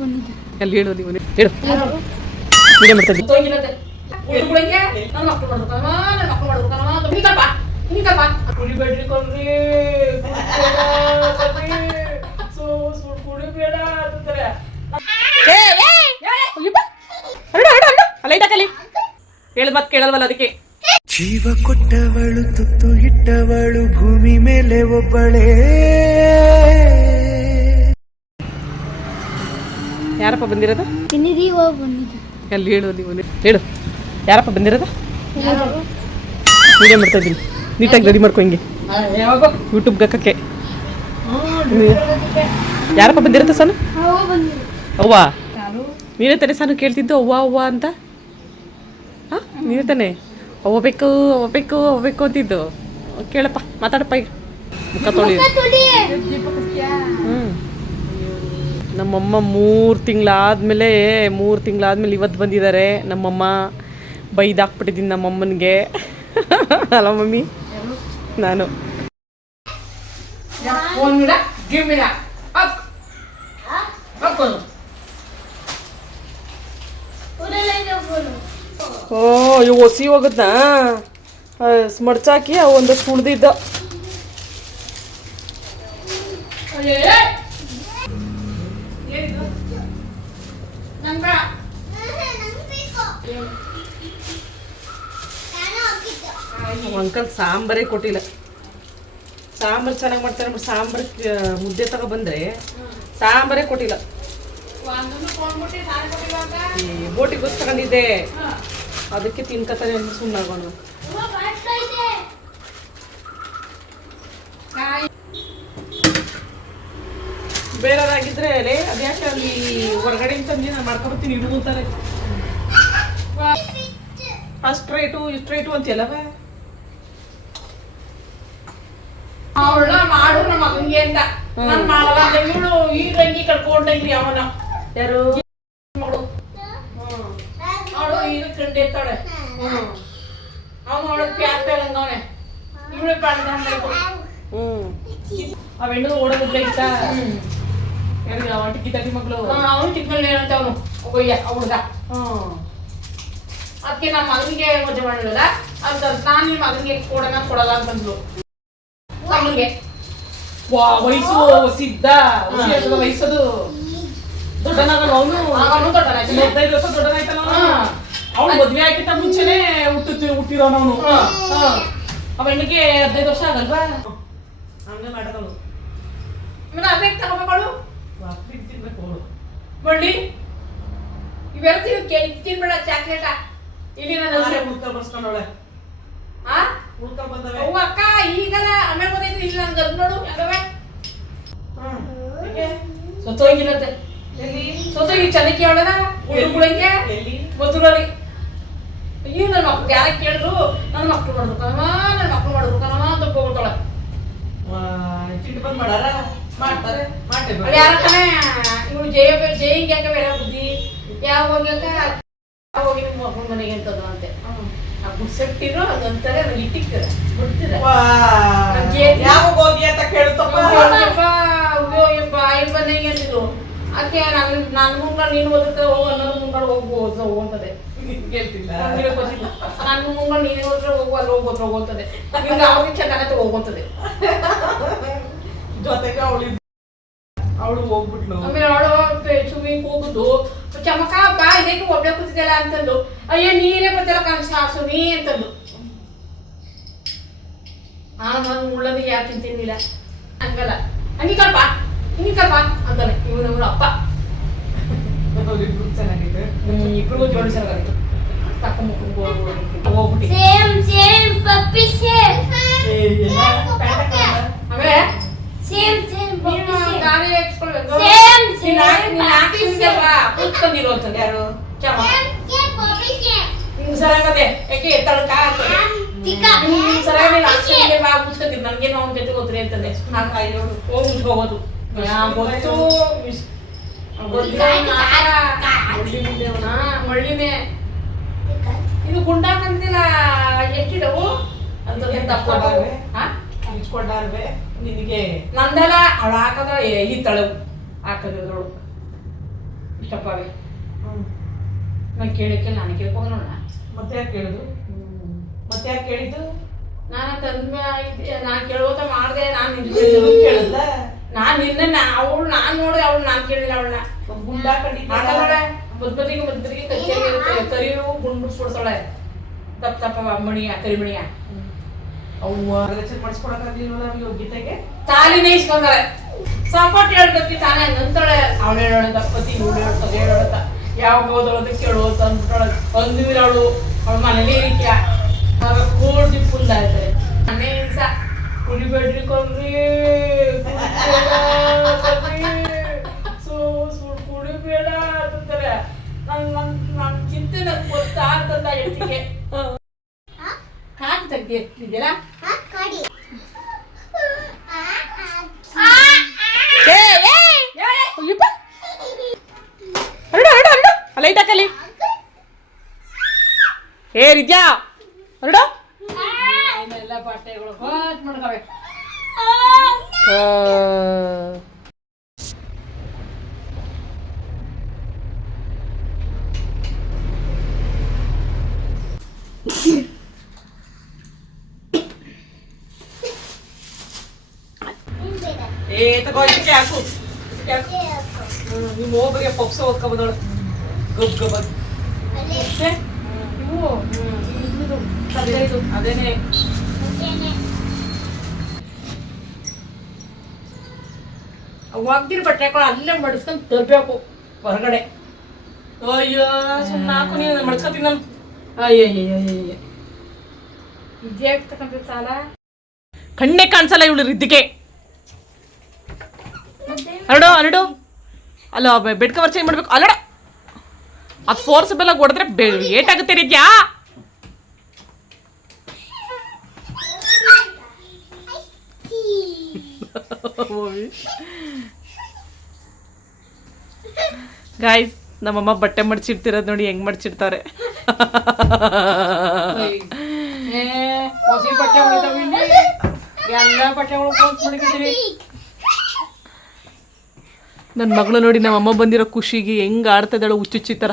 ಬಂದಿದ್ದು ಅಲ್ಲಿ ಹೇಳು ನೀವು ಹೇಳು ವಿಡಿಯೋ ಮಾಡ್ತಾ ಇದ್ದೀನಿ. ಹೇಳದ್ ಮತ್ ಕೇಳಲ್ವಲ್ಲ ಅದಕ್ಕೆ. ಜೀವ ಕೊಟ್ಟವಳು ತುತ್ತು ಇಟ್ಟವಳು ಭೂಮಿ ಮೇಲೆ ಒಬ್ಬಳೇ. ಯಾರಪ್ಪ ಬಂದಿರೋದು? ಬಂದಿದ್ದು ಅಲ್ಲಿ ಹೇಳು ನೀವು ಹೇಳು ಯಾರಪ್ಪ ಬಂದಿರೋದು? ವಿಡಿಯೋ ಮಾಡ್ತಾ ಇದ್ದೀನಿ, ನೀಟಾಗಿ ರೆಡಿ ಮಾಡ್ಕೊ ಹಿಂಗೆ ಯೂಟ್ಯೂಬ್ಗೆ ಹಾಕಕ್ಕೆ. ಯಾರಪ್ಪ ಬಂದಿರುತ್ತೆ ಸಾನು? ಅವ್ವ ನೀನೇ ತಾನೆ ಸಾನು ಕೇಳ್ತಿದ್ದು ಅವ್ವ ಅವ್ವ ಅಂತ? ಹಾಂ ನೀನೇ ತಾನೆ ಅವ್ವ ಬೇಕು ಅವ್ವ ಬೇಕು ಅವ್ವ ಬೇಕು ಅಂತಿದ್ದು. ಕೇಳಪ್ಪ ಮಾತಾಡಪ್ಪ ಈಗ ಮುಖ ತೊಳಿ. ನಮ್ಮಮ್ಮ 3 ತಿಂಗಳಾದ್ಮೇಲೆ ಇವತ್ತು ಬಂದಿದ್ದಾರೆ. ನಮ್ಮಮ್ಮ ಬೈದಾಕ್ಬಿಟ್ಟಿದ್ದೀನಿ ನಮ್ಮಮ್ಮನಿಗೆ. ಅಲ್ಲ ಮಮ್ಮಿ ನಾನು ಓ ಇವು ಹೊಸಿ ಹೋಗುತ್ತಾ ಮಡ್ಚಾಕಿ ಅವು ಒಂದಷ್ಟು ಉಳ್ದಿದ್ದ. ಅಂಕಲ್ ಸಾಂಬಾರೇ ಕೊಟ್ಟಿಲ್ಲ. ಸಾಂಬಾರು ಚೆನ್ನಾಗಿ ಮಾಡ್ತಾರೆ. ಸಾಂಬಾರು ಮುದ್ದೆ ತಗೊಬಂದ್ರೆ ಸಾಂಬಾರೇ ಕೊಟ್ಟಿಲ್ಲ. ಬೋಟಿಗೆ ಗೊತ್ತು ತಗೊಂಡಿದ್ದೆ, ಅದಕ್ಕೆ ತಿನ್ಕತಾನೆ ಅಂತ ಸುಮ್ಮನಾಗೋಣ. ಬೇರೆಯವ್ರಾಗಿದ್ರೆ ಅದ್ಯಾಕೆ ಅಲ್ಲಿ ಹೊರಗಡೆ ತಂದು ನಾನು ಮಾಡ್ಕೊಬರ್ತೀನಿ ಇಡು ಅಂತಾರೆ. ಅಷ್ಟು ರೇಟು ಇಷ್ಟು ರೇಟು ಅಂತೆಲ್ಲವ ಅವಳ ಮಾಡು ನಮ್ಮ ಮಗನಿಗೆ ಅಂತ ನಾನು ಮಾಡಲ್ಲ ಅಂತ ಇವಳು ಈ ರಂಗಿ ಕಟ್ಕೊಂಡಂಗ್ರಿ ಅವನ ಯಾರು ಮಗಳು ಅವಳು ಈಗ ಕಂಡಿರ್ತಾಳೆ. ಅವನು ಅವಳಿಗೆ ಪ್ಯಾರ್ ಪೇಲಂಗವನೆ ಇವಳು ಪಾಡ್ದ ಆ ಹೆಣ್ಣು ಓಡೋದಿಲ್ಲ ಇಷ್ಟ. ಅವನು ಟಿಕ್ಕಿ ಮಗಳು ಅವನು ಟಿಕ್ಕಲ್ಲಿ ಏನಂತ ಅವನು ಒಯ್ಯ ಹುಡುಗ. ಅದಕ್ಕೆ ನಮ್ಮ ಮಗನಿಗೆ ಮದುವೆ ಮಾಡಿಲ್ಲ ಅಂತ ನಾನು ನಿಮ್ಮ ಮಗನಿಗೆ ಕೊಡಲ್ಲ ಅಂತಂದ್ಲು. ಮಗನಿಗೆ ವಯಸ್ಸು ಸಿದ್ಧ ವಯಸ್ಸದು ದೊಡ್ಡನಾಗಲ್ಲ ಅವನು. ದೊಡ್ಡನ 15 ವರ್ಷ ದೊಡ್ಡನಾಯ್ತಲ್ಲ ಅವನು. ಮದ್ವೆ ಆಗಿತ್ತ ಮುಂಚೆನೆ ಹುಟ್ಟಿರೋನವನು. ಅವ ಹೆಣ್ಣಿಗೆ 15 ವರ್ಷ ಆಗಲ್ವಾ? ಹಂಗೆ ಮಾಡದವನು. ಅದೇ ತಗೋಬೇಕಳು ಬಳ್ಳಿ ಇವೆಲ್ಲ ತಿನ್ಬೇಡ ಚಾಕ್ಲೇಟ. ಇಲ್ಲಿ ನಾನು ಬರ್ಸ್ಕೊಂಡವಳೆ ಬಂದವೆ. ಅವು ಅಕ್ಕ ಈಗಲ್ಲ ಆಮೇಲೆ ಬಂದೈತಿ. ಇಲ್ಲಿ ನನ್ ಗರ್ಭ ನೋಡು ಯಾಕವೆ ಸೊತ್ತೋಗಿಲ್ಲತ್ತೆ. ಸೊತ್ತೋಗಿ ಚೆನ್ನಕ್ಕಿ ಅವಳದ ಹುಡುಗುಳಂಗೆ ಮಧುರಲ್ಲಿ. ಅಯ್ಯೋ ನನ್ನ ಮಕ್ಳು ಯಾರ ಕೇಳಿದ್ರು ನನ್ನ ಮಕ್ಳು ಮಾಡ್ಬೇಕಮ್ಮ ಅಂತ ಹೋಗ್ತಾಳೆ. ಯಾರಕ್ಕನೆ ಇವಳು ಜಯಿಂದ ಯಾಕೆ ಬೇರೆ ಬುದ್ಧಿ ಯಾವ ಹೋಗ್ಯಾಕ ಹೋಗಿ ಮಕ್ಳು ಮನೆಗೆ ಅಂತದ್ದು ಅಂತೆ. ಗುಡ್ಸಟ್ಟಿರೋ ಅದೊಂಥರ ಇಟ್ಟಿಕ್ತಾರೆ ಬಿಡ್ತಿದೆ. ಬಾಯಿ ಬಂದಂಗೆ ಅಂತಿದ್ರು. ಅದಕ್ಕೆ ನನ್ನ ಮುಂಗಡ ನೀನು ಓದಿರ್ತಾರೆ ಹೋಗು, ಅನ್ನೋದು ಮುಂಗಡ ಹೋಗ್ತದೆ. ನನ್ನ ಮುಂಗಡ ನೀನೇ ಹೋದ್ರೆ ಹೋಗು, ಅಲ್ಲಿ ಹೋಗ್ತದೆ. ನಿಮ್ಗೆ ಅವ್ರಿಗೆ ಚೆನ್ನಾಗತ್ತೆ ಹೋಗ್ತದೆ. ಜೊತೆಗೆ ಅವಳು ಹೋಗ್ಬಿಟ್ಲು. ಆಮೇಲೆ ಅವಳು ಸ್ವಿಮ್ಮಿಂಗ್ ಹೋಗುದು ಚಮಕ ಬಾ ಇದಕ್ಕೆ ಒಬ್ಬಳೆ ಕೂತಿದ್ದಲ್ಲ ಅಂತಂದು. ಅಯ್ಯೋ ನೀರೇ ಬರ್ತಿಲ್ಲ ಕನಸ ಸುಮಿ ಅಂತಂದು. ನಾನು ಉಳ್ಳದಿಗೆ ಯಾಕೆ ತಿಂತಿರ್ಲಿಲ್ಲ ಹಂಗಲ್ಲ. ಹಂಗಿಕಲ್ಪ ಅಂತಾನೆ ಇವನು ಅಪ್ಪ. ಚೆನ್ನಾಗಿದೆ, ಇಬ್ರಿಗೂ ಜೋಡಿ ಚೆನ್ನಾಗಿತ್ತು. ಹೋಗ್ಬಿಟ್ಟು ಆಮೇಲೆ ಗಾಡಿ ಹಾಕ್ಸ್ಕೊಳ್ಬೇಕು. ಯಾರು ಸರಾಗದೆ ಯಾಕೆ ತಳಕ ಸರಾಗ ಬಾ ಮುಚ್ಕೊತೀವಿ. ನನ್ಗೇನು ಅವನ ಜೊತೆ ಗೊತ್ತಿರಿ ಅಂತಂದೆ. ನಾನು ಹೋಗಿ ಮುಚ್ಕೋಬೋದು ಮಳ್ಳಿನೇ. ಇದು ಗುಂಡಾಕಂತಿಲ್ಲ ಎಷ್ಟಿದವು ಅಂತ ಹಚ್ಕೊಂಡಾರ್ವೆ ನಿನಗೆ ನಂದಲ್ಲ ಅವಳು ಹಾಕದ ಈ ತಳವು ಹಾಕದ್ರೊಳು ಇಷ್ಟಪ್ಪಾವೆ ನಾನು ಕೇಳಕ್ಕೆ ನಾನು ಕೇಳ್ಕೊಂಡ್ರಣ್ಣ ಮತ್ತೆ ಯಾಕೆ ಕೇಳಿದ್ರು? ಮತ್ತೆ ಯಾಕೆ ಕೇಳಿದ್ದು? ನಾನು ನಾನು ಕೇಳುವಂತ ಮಾಡಿದೆ. ನಾನು ಕೇಳಿದ್ಲ? ನಾನು ನಿನ್ನ ಅವಳು ನಾನು ನೋಡಿದೆ, ಅವಳು ನಾನು ಕೇಳಿಲ್ಲ. ಅವಳನ್ನ ಗುಂಡ ಹಾಕಲ್ಲ ಮದ್ಬದಿಗೆ ಕಚ್ಚೇರಿ ಕರಿಯು ಗುಂಡು ಬಿಡ್ಸ್ಕೊಡ್ತಾಳೆ. ತಪ್ಪ ತಪ್ಪ ಮಣಿಯ ಕರಿಮಣಿಯ ಅವ್ವ ಚೆಕ್ ಮಾಡಿಸ್ಕೊಡಕ್ಕಾಗ್ಲಿಲ್ವಲ್ಲ ನಮಗೆ ಗೀತೆಗೆ? ತಾಲಿನೇ ಇಸ್ಕೊಂಡಾಳೆ. ಸಪೋರ್ಟ್ ಹೇಳ್ಬೇಕು ತಾನೇ ಹಂಗಂತಾಳೆ. ಅವಳು ಹೇಳೋಣ ಪತಿ ಇವಳು ಹೇಳ್ತದೆ ಹೇಳೋಣ ಯಾವ ಹೋದಳೋದು ಕೇಳೋದು ಅಂದ್ಬಿಟ್ಟಳ. ಅಂದಿರ ಅವಳು ಅವಳ ಮನೇಲಿ ಇರಿಕ್ಯ ಕೋಟಿ ಫುಲ್ ಆಯ್ತಾರೆ. ಮನೆ ಸಹ ಕುಡಿಬೇಡ್ರಿ ಕೊಡ್ರಿ ಕುಡಿಬೇಡ ಅಂತಾರೆ. ನನ್ನ ಚಿಂತೆ ನಂಗೆ ಗೊತ್ತಾ ಅಂತಂದ ಹೇಳ್ತಿಗೆ ಕಾಕು ತೆಗ್ದಿದ್ದೀರಾ? ಲೈಟ್ ಹಾಕಲಿ. ಏ ರಿಜಾ ಹೊರಡ. ಎಲ್ಲ ಬಟ್ಟೆಗಳು ಹೊತ್ ಮಾಡ್ಕವೆ. ಏ ತಗೋ ಇದಕ್ಕೆ ಹಾಕು. ನಿಮ್ಮ ಒಬ್ಬರಿಗೆ ಪಪ್ಸ ಓದ್ಕೊಬೋದಳು ಗಬ್ ಗಬ್ ಇವು ಇದು ಅದೇನೆ. ಒಗ್ದಿರ ಬಟ್ಟೆಗಳು ಅಲ್ಲೇ ಮಡಿಸ್ಕೊಂಡು ತರಬೇಕು ಹೊರಗಡೆ. ಅಯ್ಯೋ ಸುಮ್ಮನೆ ಹಾಕು ನೀನು ಮಡ್ಸ್ಕೊತೀನಿ ನಾನು. ಅಯ್ಯಯ್ಯಯ್ಯ ಇದೇ ಆಗ್ತಕ್ಕಂಥ ಸಾಲ ಕಣ್ಣೇ ಕಾಣಿಸಲ್ಲ ಇವಳು ರಿದ್ದಿಗೆ. ಹರಡು ಹರಡು. ಅಲ್ಲ ಬೆಡ್ ಕವರ್ ಚೇಂಜ್ ಮಾಡ್ಬೇಕು. ಅಲ್ಲಡ ಅದು ಫೋರ್ಸಬಲ್ ಆಗಿ ಹೊಡೆದ್ರೆ ಏಟಾಗುತ್ತೆ ರೀತ್ಯಾ. ಗಾಯ್ಸ್ ನಮ್ಮಮ್ಮ ಬಟ್ಟೆ ಮಡ್ಚಿಡ್ತಿರೋದು ನೋಡಿ ಹೆಂಗ್ ಮಡ್ಚಿಡ್ತಾರೆ. ಹೊಸ ಬಟ್ಟೆ ಉಳಿತಾವ ಎಲ್ಲ ಬಟ್ಟೆಗಳು ಮಡಿಕಿದ್ದೀನಿ. ನನ್ನ ಮಗಳು ನೋಡಿ ನಮ್ಮಮ್ಮ ಬಂದಿರೋ ಖುಷಿಗೆ ಹೆಂಗ್ ಆಡ್ತಾ ಇದ್ದಾಳೆ ಹುಚ್ಚುಚ್ಚಿ ಥರ.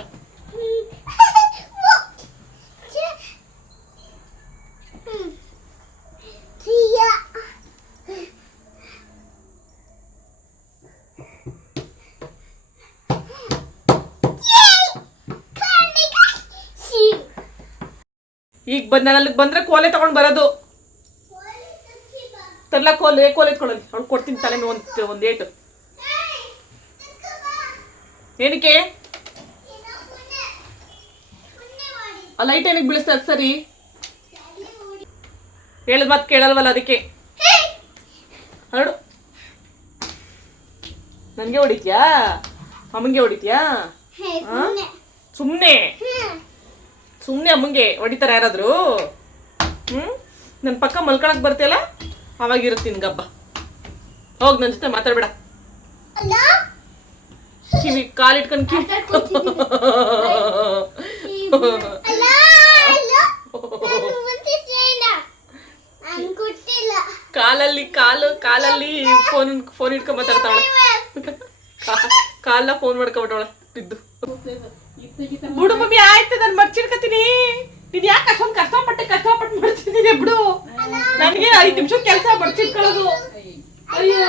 ಈಗ ನಾನು ಅಲ್ಲಿಗೆ ಬಂದ್ರೆ ಕೋಲೆ ತಗೊಂಡು ಬರೋದು. ತರ್ಲ ಕೋಲೆ ಎತ್ಕೊಳ್ಳೋದು ಅವ್ಳು ಕೊಡ್ತೀನಿ ತಲೆ ಒಂದು ಏಟು. ಏನಕ್ಕೆ ಆ ಲೈಟ್ ಏನಕ್ಕೆ ಬೀಳಿಸ್ತದೆ? ಸರಿ ಹೇಳಿದ ಮಾತು ಕೇಳಲ್ವಲ್ಲ ಅದಕ್ಕೆ. ಹರಡು. ನನಗೆ ಹೊಡಿತ್ಯಾ ಅಮ್ಮಂಗೆ ಹೊಡಿತ್ಯಾ? ಸುಮ್ಮನೆ ಸುಮ್ಮನೆ ಅಮ್ಮಂಗೆ ಹೊಡಿತಾರೆ ಯಾರಾದರೂ? ನನ್ನ ಪಕ್ಕ ಮಲ್ಕೊಳಕ್ ಬರ್ತೀಯಲ್ಲ ಅವಾಗಿರುತ್ತೀನಿ ಗಬ್ಬ. ಹೋಗಿ ನನ್ನ ಜೊತೆ ಮಾತಾಡ್ಬೇಡ. ಕಿವಿ ಕಾಲಿಟ್ಕೊಂಡು ಕಾಲಲ್ಲಿ ಫೋನ್ ಇಟ್ಕೊಂಡ್ ಮಾತಾಡ್ತಾವಳೆ. ಕಾಲ ಫೋನ್ ಮಾಡ್ಕೊಬಿಟ್ಟವಳೆ ಬಿದ್ದು. ಬಿಡು ಮಮ್ಮಿ ಆಯ್ತು ನಾನು ಮರ್ಚಿಡ್ಕತೀನಿ. ನೀನ್ ಯಾಕೆ ಅಷ್ಟೊಂದು ಕಷ್ಟಪಟ್ಟು ಮರ್ಚಿದ್ದೀನಿ ಬಿಡು. ನನಗೆ 5 ನಿಮಿಷ ಕೆಲಸ ಮರ್ಚಿಟ್ಕೊಳ್ಳೋದು. ಅಯ್ಯೋ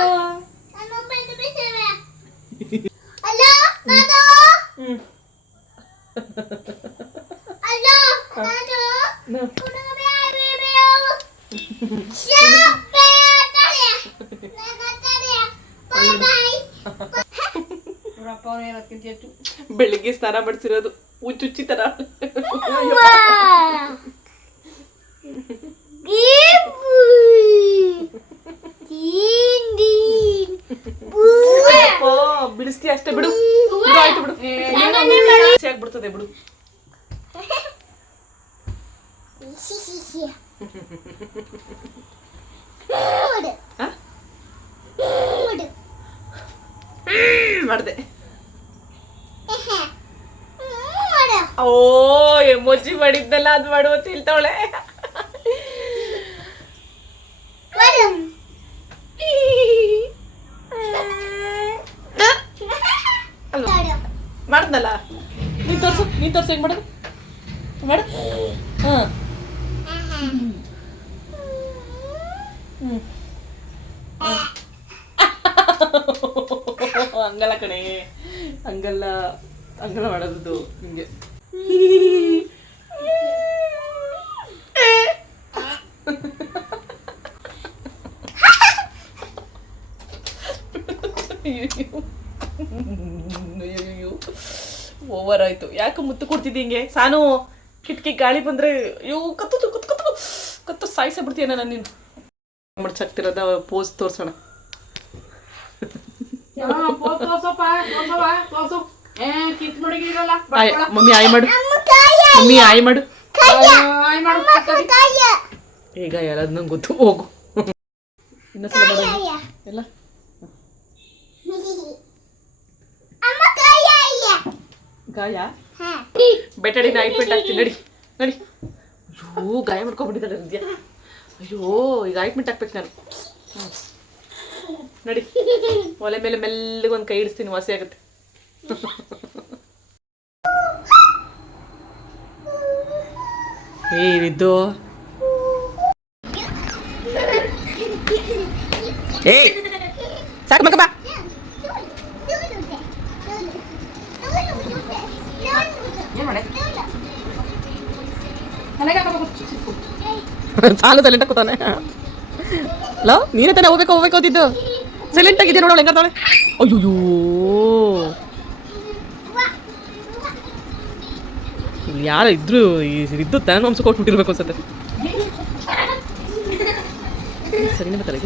ಬೆಳಿಗ್ಗೆ ಸ್ನಾನ ಮಾಡಿಸಿರೋದು ಹುಚ್ಚುಚ್ಚಿ ತರ. ಬಿಡಿಸ್ತಿ ಅಷ್ಟೇ ಬಿಡು. ಆಯ್ತು ಬಿಡು ಆಗ್ಬಿಡ್ತದೆ ಬಿಡು. ಮಾಡ್ದೆ. ಓ ಎಮೋಜಿ ಮಾಡಿದ್ನಲ್ಲ ಅದು ಮಾಡುವ ತಿಳ್ತಾವಳೆ. ಮಾಡ್ದಲ್ಲ ನೀನು ತೋರಿಸು ಹೆಂಗೆ ಮಾಡೋದು ಮಾಡು ಹಾಂ ಹ್ಞೂ ಹಂಗಲ್ಲ ಕಣೆ ಹಂಗಲ್ಲ ಮಾಡೋದು ಹಿಂಗೆ ಓವರ್ ಆಯ್ತು. ಯಾಕೆ ಮುತ್ತು ಕೊಡ್ತಿದ್ದಿ ಹಿಂಗೆ ಸಾನು? ಕಿಟಕಿ ಗಾಳಿ ಬಂದ್ರೆ ಅಯ್ಯೋ ಕತ್ತು ಸಾಯಿಸ ಬಿಡ್ತೀಯ ನಾನು ನೀನು. ಮಡ್ಚಾಕ್ತಿರೋದ ಪೋಸ್ ತೋರ್ಸೋಣ. ಮಮ್ಮಿ ಆಯ್ ಮಾಡು, ಮಮ್ಮಿ ಆಯ್ ಮಾಡು. ಈಗ ಯಾರಾದ್ ನಂಗೆ ಗೊತ್ತು. ಹೋಗು ಇನ್ನೊಂದ್ಸಲ ಮಾಡೋದು ಎಲ್ಲ. ಗಾಯ ಬೆಟಡಿನ ಆಯಿಂಟ್ಮೆಂಟ್ ಹಾಕ್ತೀನಿ ನಡಿ. ಅಯ್ಯೋ ಗಾಯ ಮಾಡ್ಕೊಂಡ್ಬಿಟ್ಟಿದ್ದಾಳೆ ಹೃದಯ. ಅಯ್ಯೋ ಈಗ ಆಯಿಂಟ್ಮೆಂಟ್ ಹಾಕ್ಬೇಕು ನಾನು. ನಡಿ ಒಲೆ ಮೇಲೆ ಮೆಲ್ಲಗೆ ಒಂದು ಕೈ ಇಡಿಸ್ತೀನಿ, ವಾಸಿ ಆಗುತ್ತೆ. ಏನಿದ್ದು ಸಾಕು ಮಕ್ಕ ಬಾ. ಸಾಲು ಸೈಲೆಂಟ್ ಕೂತಾನೆ. ಲೋ ನೀನೇ ತಾನೆ ಹೋಗ್ಬೇಕು ಅಂತಿದ್ದು. ಸೈಲೆಂಟ್ ಆಗಿದ್ಯಾ ನೋಡೋಳು ಹೆಂಗಾತಾಳೆ. ಅಯ್ಯೋ ಯಾರ ಇದ್ರು ಇದ್ದು ತಾನು ಅಂಶ ಕೊಟ್ಬಿಟ್ಟಿರ್ಬೇಕು ಅನ್ಸತ್ತೆ. ಸರಿನೇ ಬರ್ತಾರೆ.